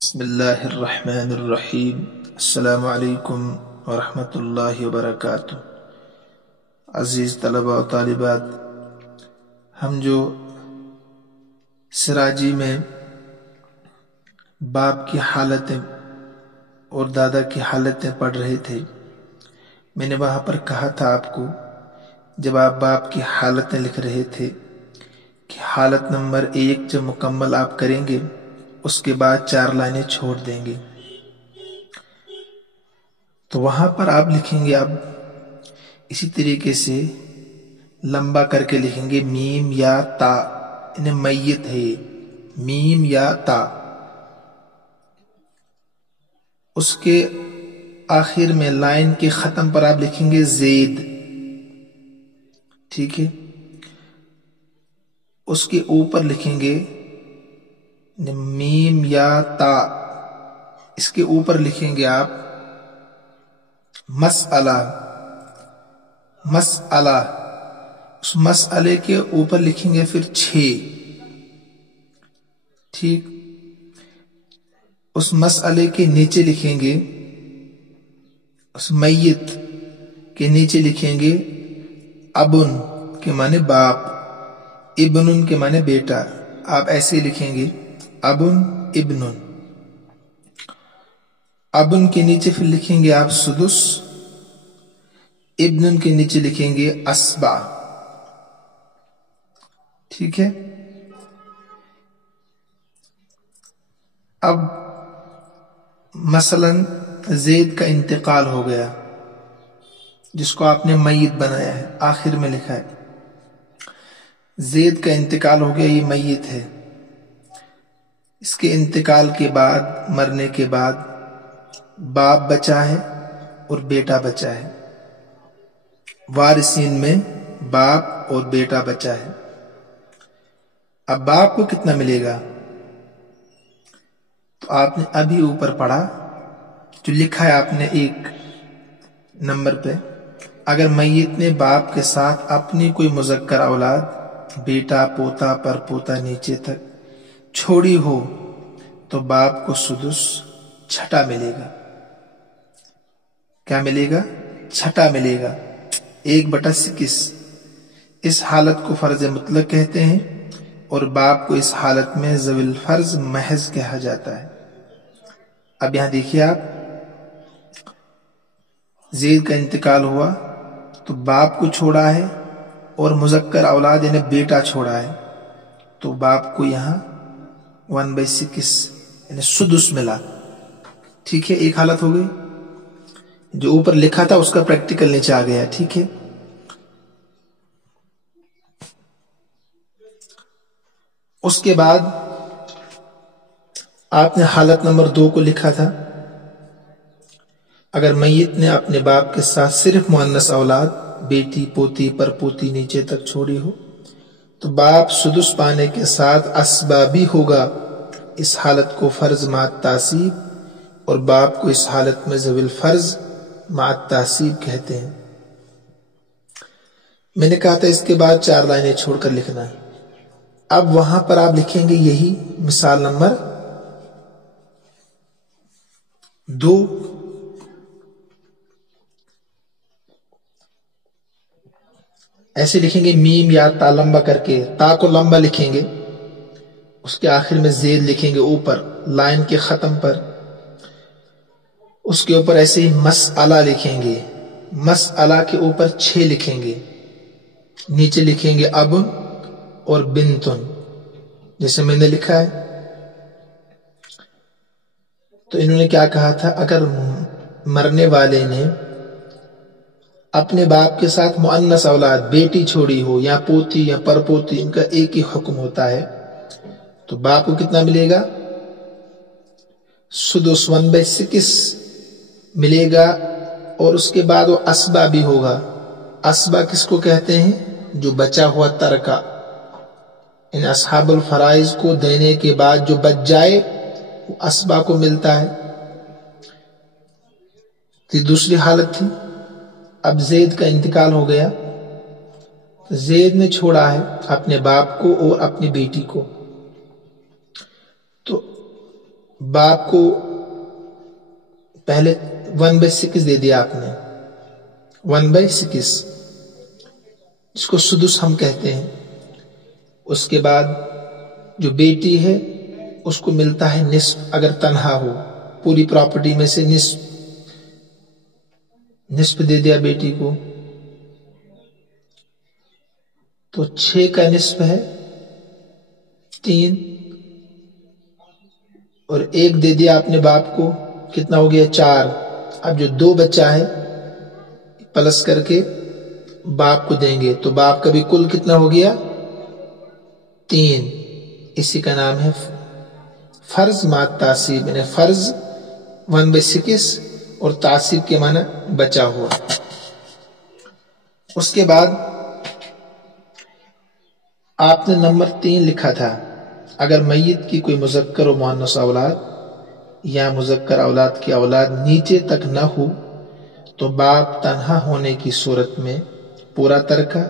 بسم اللہ الرحمن الرحیم۔ السلام علیکم ورحمۃ اللہ وبرکاتہ۔ عزیز طلبہ و طالبات، ہم جو سراجی میں باپ کی حالتیں اور دادا کی حالتیں پڑھ رہے تھے، میں نے وہاں پر کہا تھا آپ کو، جب آپ باپ کی حالتیں لکھ رہے تھے کہ حالت نمبر 1 جب مکمل آپ کریں گے اس کے بعد 4 لائنیں چھوڑ دیں گے، تو وہاں پر آپ لکھیں گے اب اسی طریقے سے لمبا کر کے لکھیں گے میم یا تا، یعنی میت ہے میم یا تا۔ اس کے آخر میں لائن کے ختم پر آپ لکھیں گے زید، ٹھیک ہے۔ اس کے اوپر لکھیں گے میم یا تا، اس کے اوپر لکھیں گے آپ مسئلہ، مسئلہ، اس مسئلے کے اوپر لکھیں گے پھر 6، ٹھیک۔ اس مسئلے کے نیچے لکھیں گے، اس میت کے نیچے لکھیں گے ابن کے معنی باپ، ابن کے معنی بیٹا، آپ ایسے لکھیں گے ابن ابن۔ ابن کے نیچے پھر لکھیں گے آپ سدس، ابن کے نیچے لکھیں گے اسبع، ٹھیک ہے۔ اب مثلا زید کا انتقال ہو گیا جس کو آپ نے میت بنایا ہے، آخر میں لکھا ہے زید کا انتقال ہو گیا، یہ میت ہے۔ اس کے انتقال کے بعد، مرنے کے بعد باپ بچا ہے اور بیٹا بچا ہے، وارثین میں باپ اور بیٹا بچا ہے۔ اب باپ کو کتنا ملے گا؟ تو آپ نے ابھی اوپر پڑھا جو لکھا ہے آپ نے 1 نمبر پہ، اگر میت نے باپ کے ساتھ اپنی کوئی مذکر اولاد، بیٹا، پوتا، پر پوتا نیچے تک چھوڑی ہو تو باپ کو سدس چھٹا ملے گا۔ کیا ملے گا؟ چھٹا ملے گا، 1/6۔ اس حالت کو فرض مطلق کہتے ہیں اور باپ کو اس حالت میں ذوی الفرض محض کہا جاتا ہے۔ اب یہاں دیکھیے آپ، زید کا انتقال ہوا تو باپ کو چھوڑا ہے اور مذکر اولاد یعنی بیٹا چھوڑا ہے، تو باپ کو یہاں 1/6 یعنی سدس ملا، ٹھیک ہے۔ ایک حالت ہو گئی، جو اوپر لکھا تھا اس کا پریکٹیکل نیچے آ گیا، ٹھیک ہے۔ اس کے بعد آپ نے حالت نمبر 2 کو لکھا تھا، اگر میت نے اپنے باپ کے ساتھ صرف مؤنث اولاد، بیٹی، پوتی، پر پوتی نیچے تک چھوڑی ہو تو باپ سدس پانے کے ساتھ اسبابی ہوگا۔ اس حالت کو فرض مع تعصیب اور باپ کو اس حالت میں ذوی الفرض مع تعصیب کہتے ہیں۔ میں نے کہا تھا اس کے بعد 4 لائنیں چھوڑ کر لکھنا ہے۔ اب وہاں پر آپ لکھیں گے یہی مثال نمبر 2، ایسے لکھیں گے میم یا تا، لمبا کر کے تا کو لمبا لکھیں گے، اس کے آخر میں زید لکھیں گے اوپر لائن کے ختم پر، اس کے اوپر ایسے ہی مسئلہ لکھیں گے، مسئلہ کے اوپر 6 لکھیں گے، نیچے لکھیں گے ابن اور بنتن، جیسے میں نے لکھا ہے۔ تو انہوں نے کیا کہا تھا، اگر مرنے والے نے اپنے باپ کے ساتھ مؤنث اولاد، بیٹی چھوڑی ہو یا پوتی یا پر پوتی، ان کا ایک ہی حکم ہوتا ہے، تو باپ کو کتنا ملے گا؟ سدس 1/6 ملے گا، اور اس کے بعد وہ اسبا بھی ہوگا۔ اسبا کس کو کہتے ہیں؟ جو بچا ہوا ترکہ، ان اصحاب الفرائض کو دینے کے بعد جو بچ جائے وہ اسبا کو ملتا ہے۔ یہ دوسری حالت تھی۔ اب زید کا انتقال ہو گیا، زید نے چھوڑا ہے اپنے باپ کو اور اپنی بیٹی کو، تو बाप को पहले 1/6 दे दिया आपने, 1/6 जिसको सुदुस हम कहते हैं। उसके बाद जो बेटी है उसको मिलता है निस्फ, अगर तन्हा हो, पूरी प्रॉपर्टी में से निस्फ दे दिया बेटी को, तो 6 का निस्फ है 3, और 1 दे दिया आपने बाप को, कितना हो गया 4। अब जो 2 बच्चा है प्लस करके बाप को देंगे, तो बाप का भी कुल कितना हो गया 3। इसी का नाम है फर्ज मात तासीब, यानी फर्ज 1/6 और तासीब के माना बचा हुआ। उसके बाद आपने नंबर 3 लिखा था, अगर मैयत की कोई मुज़क्कर और मुअन्नस औलाद या मुज़क्कर औलाद की औलाद नीचे तक न हो तो बाप तन्हा होने की सूरत में पूरा तरका,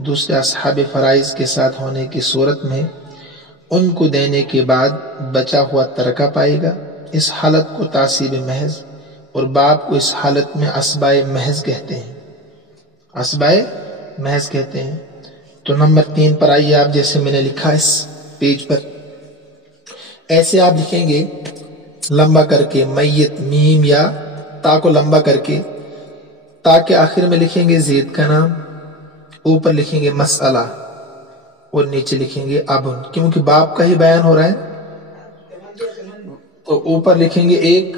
दूसरे असहाब फराइज के साथ होने की सूरत में उनको देने के बाद बचा हुआ तरका पाएगा। इस हालत को तासीब महज और बाप को इस हालत में असबाए महज कहते हैं, असबाए महज कहते हैं। तो नंबर 3 पर आइए आप, जैसे मैंने लिखा इस पेज पर, ऐसे आप लिखेंगे लंबा करके मैयत, मीम या ता को लंबा करके, ता के आखिर में लिखेंगे ज़ैद का नाम, ऊपर लिखेंगे मसअला और नीचे लिखेंगे अबुन, क्योंकि बाप का ही बयान हो रहा है। तो ऊपर लिखेंगे 1,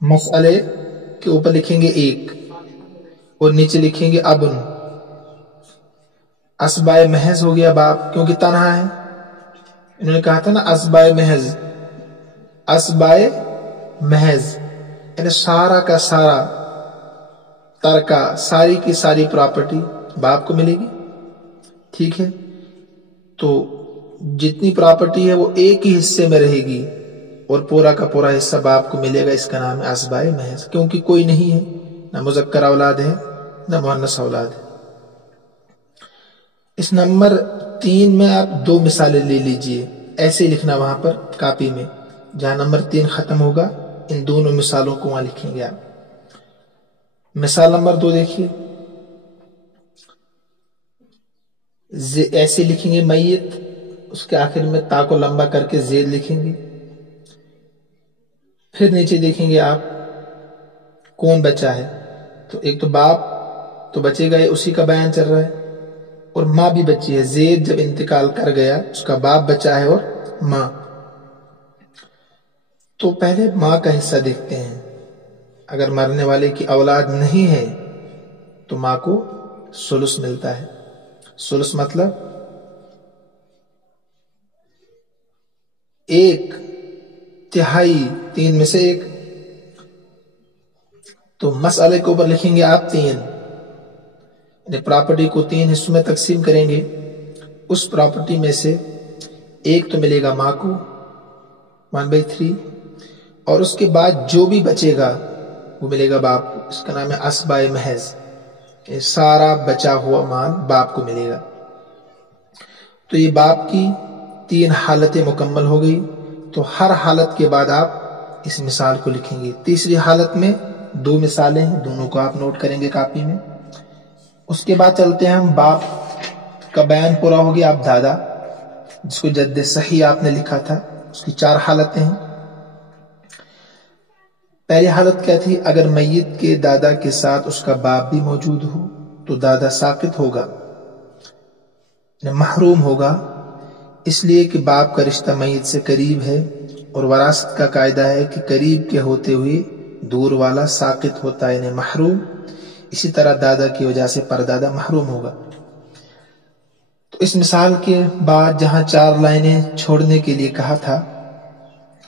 मसअले के ऊपर लिखेंगे 1 और नीचे लिखेंगे अबुन। असबाए महज हो गया बाप, क्योंकि तन्हा है। इन्होंने कहा था ना असबाए महज, असबाए महज यानी सारा का सारा तरका, सारी की सारी प्रॉपर्टी बाप को मिलेगी। ठीक है, तो जितनी प्रॉपर्टी है वो एक ही हिस्से में रहेगी और पूरा का पूरा हिस्सा बाप को मिलेगा। इसका नाम है असबाए महज, क्योंकि कोई नहीं है, ना मुज़क्कर औलाद है ना मुअन्नस औलाद है। इस नंबर 3 में आप 2 मिसालें ले लीजिए, ऐसे ही लिखना वहां पर कॉपी में, जहां नंबर 3 खत्म होगा इन दोनों मिसालों को वहां लिखेंगे आप। मिसाल नंबर 2 देखिए, ऐसे लिखेंगे मैयत, उसके आखिर में ता को लंबा करके ज़ैद लिखेंगे। फिर नीचे देखेंगे आप कौन बचा है, तो एक तो बाप तो बचेगा, ये उसी का बयान चल रहा है, और माँ भी बची है। ज़ैद जब इंतकाल कर गया उसका बाप बचा है और माँ। तो पहले माँ का हिस्सा देखते हैं। अगर मरने वाले की औलाद नहीं है तो माँ को सुलुस मिलता है। सुलुस मतलब 1/3, 3 में से 1। तो मसले के ऊपर लिखेंगे आप 3, प्रॉपर्टी को 3 हिस्सों में तकसीम करेंगे। उस प्रॉपर्टी में से 1 तो मिलेगा माँ को 1/3, और उसके बाद जो भी बचेगा वो मिलेगा बाप को। इसका नाम है असबाए महज, सारा बचा हुआ माल बाप को मिलेगा। तो ये बाप की 3 हालतें मुकम्मल हो गई। तो हर हालत के बाद आप इस मिसाल को लिखेंगे। तीसरी हालत में 2 मिसालें हैं, दोनों को आप नोट करेंगे कॉपी में। उसके बाद चलते हैं हम, बाप का बयान पूरा हो गया। आप दादा, जिसको जद्द सही आपने लिखा था, उसकी 4 हालतें हैं। पहली हालत क्या थी, अगर मैयत के दादा के साथ उसका बाप भी मौजूद हो तो दादा साकित होगा, महरूम होगा, इसलिए कि बाप का रिश्ता मैयत से करीब है और वरासत का कायदा है कि करीब के होते हुए दूर वाला साकित होता है, यानी महरूम। इसी तरह दादा की वजह से परदादा महरूम होगा। तो इस मिसाल के बाद जहां 4 लाइनें छोड़ने के लिए कहा था,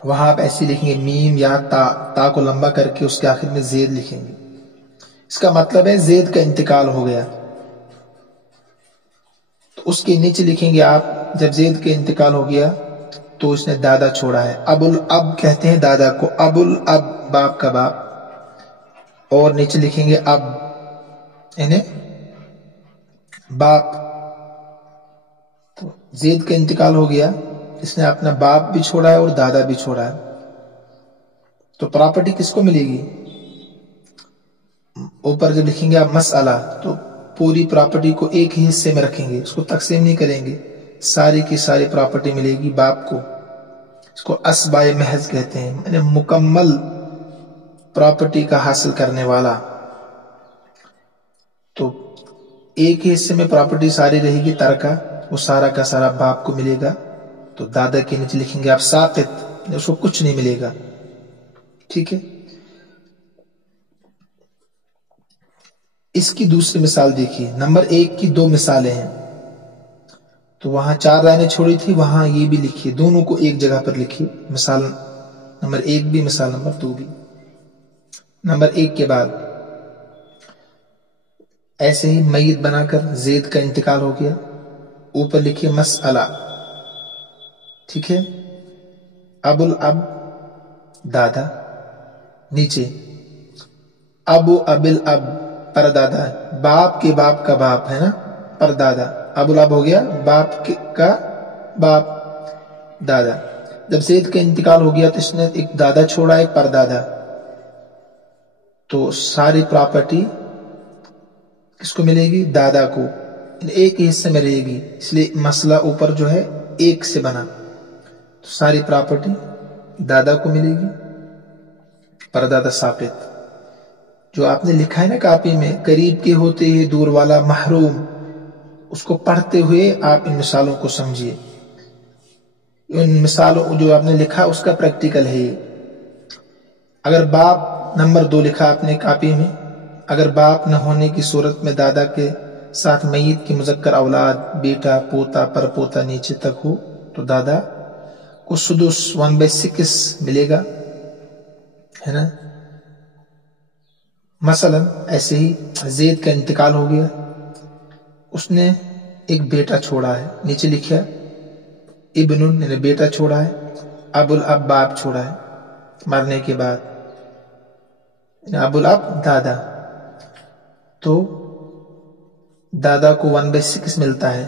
वहां आप ऐसे लिखेंगे मीम या ता को लंबा करके उसके आखिर में ज़ैद लिखेंगे। इसका मतलब है ज़ैद का इंतकाल हो गया। तो उसके नीचे लिखेंगे आप, जब ज़ैद का इंतकाल हो गया तो उसने दादा छोड़ा है। अबुल अब कहते हैं दादा को, अबुल अब बाप का बाप, और नीचे लिखेंगे अब यानी बाप। तो ज़ैद का इंतकाल हो गया, इसने अपना बाप भी छोड़ा है और दादा भी छोड़ा है, तो प्रॉपर्टी किसको मिलेगी? ऊपर जब लिखेंगे आप मसअला तो पूरी प्रॉपर्टी को एक ही हिस्से में रखेंगे, उसको तकसीम नहीं करेंगे, सारी की सारी प्रॉपर्टी मिलेगी बाप को। इसको असबाए महज कहते हैं, यानी मुकम्मल प्रॉपर्टी का हासिल करने वाला। तो एक ही हिस्से में प्रॉपर्टी सारी रहेगी, तरका वो सारा का सारा बाप को मिलेगा। तो दादा के नीचे लिखेंगे आप साकित, उसको कुछ नहीं मिलेगा। ठीक है, इसकी दूसरी मिसाल देखिए। नंबर 1 की 2 मिसालें हैं, तो वहां 4 लाइनें छोड़ी थी, वहां ये भी लिखिए, दोनों को एक जगह पर लिखिए, मिसाल नंबर 1 भी मिसाल नंबर 2 भी। नंबर 1 के बाद ऐसे ही मय्यत बनाकर ज़ैद का इंतकाल हो गया, ऊपर लिखिए मसअला। ठीक है, अबुल अब दादा, नीचे अबू अबिल अब परदादा, बाप के बाप का बाप है ना, परदादा। अबुल अब हो गया बाप का बाप, दादा। जब ज़ैद का इंतकाल हो गया तो इसने एक दादा छोड़ा, एक परदादा, तो सारी प्रॉपर्टी किसको मिलेगी? दादा को, एक ही हिस्से में रहेगी, इसलिए मसला ऊपर जो है 1 से बना। तो सारी प्रॉपर्टी दादा को मिलेगी, परदादा साबित। जो आपने लिखा है ना कॉपी में, करीब के होते ही दूर वाला महरूम, उसको पढ़ते हुए आप इन मिसालों को समझिए। इन मिसालों जो आपने लिखा उसका प्रैक्टिकल है ये। अगर बाप नंबर 2 लिखा आपने कॉपी में, अगर बाप न होने की सूरत में दादा के साथ मय्यत की मुज़क्कर औलाद, बेटा, पोता, परपोता नीचे तक हो, तो दादा को सुदुस 1/6 मिलेगा, है ना। मसलन ऐसे ही ज़ैद का इंतकाल हो गया, उसने एक बेटा छोड़ा है, नीचे लिखा इब्नुन यानी बेटा छोड़ा है, अबुल अब बाप छोड़ा है मरने के बाद, अबुल अब दादा। तो दादा को 1/6 मिलता है,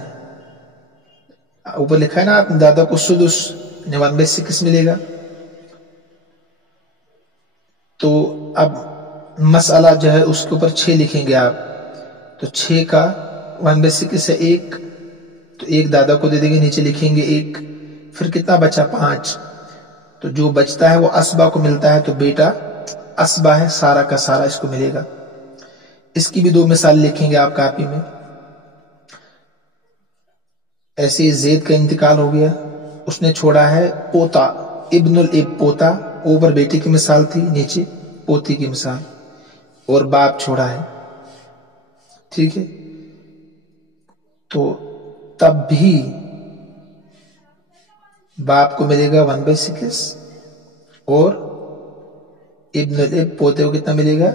ऊपर लिखा है ना आप, दादा को सुदुस 1/6 मिलेगा। तो अब मसला जो है उसके ऊपर 6 लिखेंगे आप, तो 6 का 1/6 है 1, तो 1 दादा को दे देंगे, नीचे लिखेंगे 1, फिर कितना बचा? 5। तो जो बचता है वो असबा को मिलता है, तो बेटा असबा है, सारा का सारा इसको मिलेगा। इसकी भी 2 मिसाल लिखेंगे आप कॉपी में। ऐसे ही ज़ैद का इंतकाल हो गया, उसने छोड़ा है पोता, इब्नुल इब पोता, ऊपर बेटी की मिसाल थी, नीचे पोती की मिसाल, और बाप छोड़ा है। ठीक है, तो तब भी बाप को मिलेगा 1/6 और इब्नुल इब पोते को कितना मिलेगा?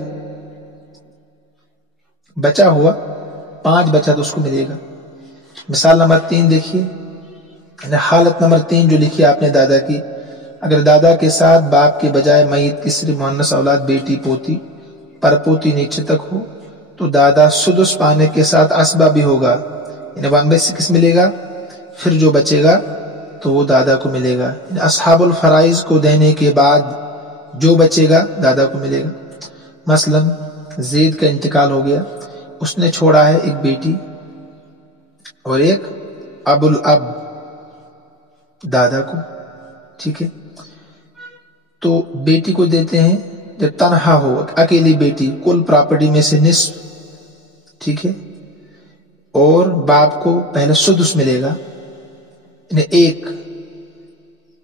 बचा हुआ 5 बचा तो उसको मिलेगा। मिसाल नंबर 3 देखिए, हालत नंबर 3 जो लिखी आपने दादा की, अगर दादा के साथ बाप के बजाय मय्यत की सिर्फ मुअन्नस औलाद, बेटी, पोती, परपोती नीचे तक हो, तो दादा सुदुस पाने के साथ असबा भी होगा, यानी 1/6 मिलेगा, फिर जो बचेगा तो वो दादा को मिलेगा। असहाबुल फराइज को देने के बाद जो बचेगा दादा को मिलेगा। मसलन ज़ैद का इंतकाल हो गया, उसने छोड़ा है एक बेटी और एक अबुल अब दादा को। ठीक है, तो बेटी को देते हैं जब तनहा हो, अकेली बेटी, कुल प्रॉपर्टी में से निस्फ। ठीक है, और बाप को पहले सुदुस मिलेगा, एक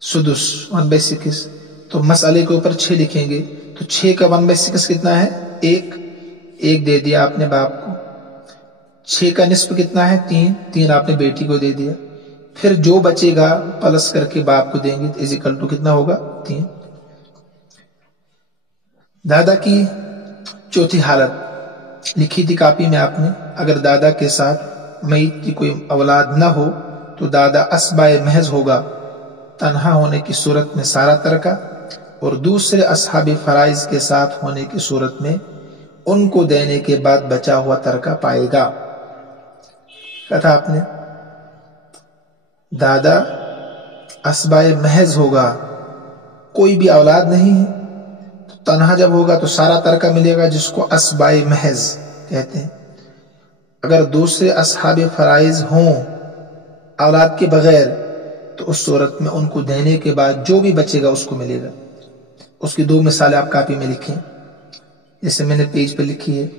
सुदुस 1/6। तो मसले के ऊपर 6 लिखेंगे, तो 6 का 1/6 कितना है? 1 दे दिया आपने बाप को। 6 का निस्फ कितना है? 3 आपने बेटी को दे दिया, फिर जो बचेगा प्लस करके बाप को देंगे, तो इजिकल टू कितना होगा? 3। दादा की चौथी हालत लिखी थी कॉपी में आपने, अगर दादा के साथ मय्यत की कोई औलाद न हो तो दादा असबाए महज होगा, तन्हा होने की सूरत में सारा तरका, और दूसरे असहाबी फराइज के साथ होने की सूरत में उनको देने के बाद बचा हुआ तरका पाएगा। कहा था आपने, दादा असबाए महज होगा, कोई भी औलाद नहीं है, तो तन्हा जब होगा तो सारा तरका मिलेगा, जिसको असबाए महज कहते हैं। अगर दूसरे असहाबे फराइज हों औलाद के बगैर, तो उस सूरत में उनको देने के बाद जो भी बचेगा उसको मिलेगा। उसकी दो मिसालें आप कॉपी में लिखें, जैसे मैंने पेज पे लिखी है।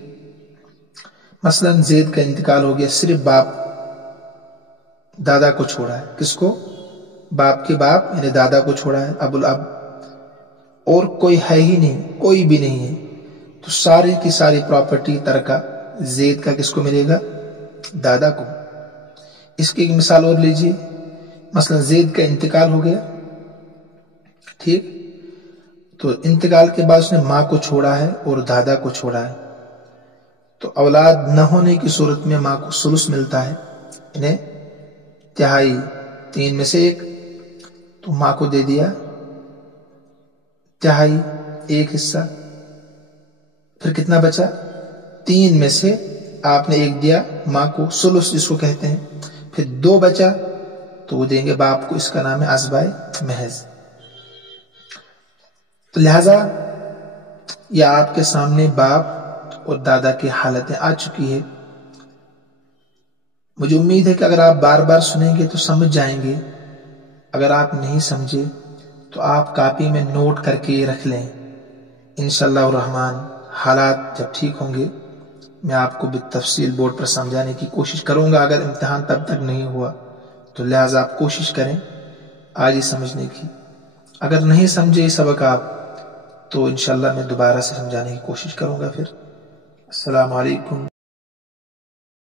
मसलन ज़ैद का इंतकाल हो गया, सिर्फ बाप दादा को छोड़ा है। किसको? बाप के बाप यानी दादा को छोड़ा है, अबुल अब, और कोई है ही नहीं, कोई भी नहीं है, तो सारी की सारी प्रॉपर्टी तरका ज़ैद का किसको मिलेगा? दादा को। इसकी एक मिसाल और लीजिए, मसलन ज़ैद का इंतकाल हो गया, ठीक, तो इंतकाल के बाद उसने माँ को छोड़ा है और दादा को छोड़ा है, तो औलाद न होने की सूरत में माँ को सुलुस मिलता है, इन्हें तिहाई, 3 में से 1, तो माँ को दे दिया तिहाई, 1 हिस्सा, फिर कितना बचा? 3 में से आपने 1 दिया माँ को, सुलुस जिसको कहते हैं, फिर 2 बचा तो वो देंगे बाप को, इसका नाम है असबाए महज। तो लिहाजा ये आपके सामने बाप और दादा की हालतें आ चुकी है। मुझे उम्मीद है कि अगर आप बार बार सुनेंगे तो समझ जाएंगे। अगर आप नहीं समझे तो आप कॉपी में नोट करके रख लें। इंशाअल्लाह रहमान हालात जब ठीक होंगे मैं आपको बितफसील बोर्ड पर समझाने की कोशिश करूंगा। अगर इम्तिहान तब तक नहीं हुआ तो लिहाजा आप कोशिश करें आज ही समझने की। अगर नहीं समझे सबक आप, तो इंशाअल्लाह मैं दोबारा से समझाने की कोशिश करूंगा। फिर अस्सलामु अलैकुम।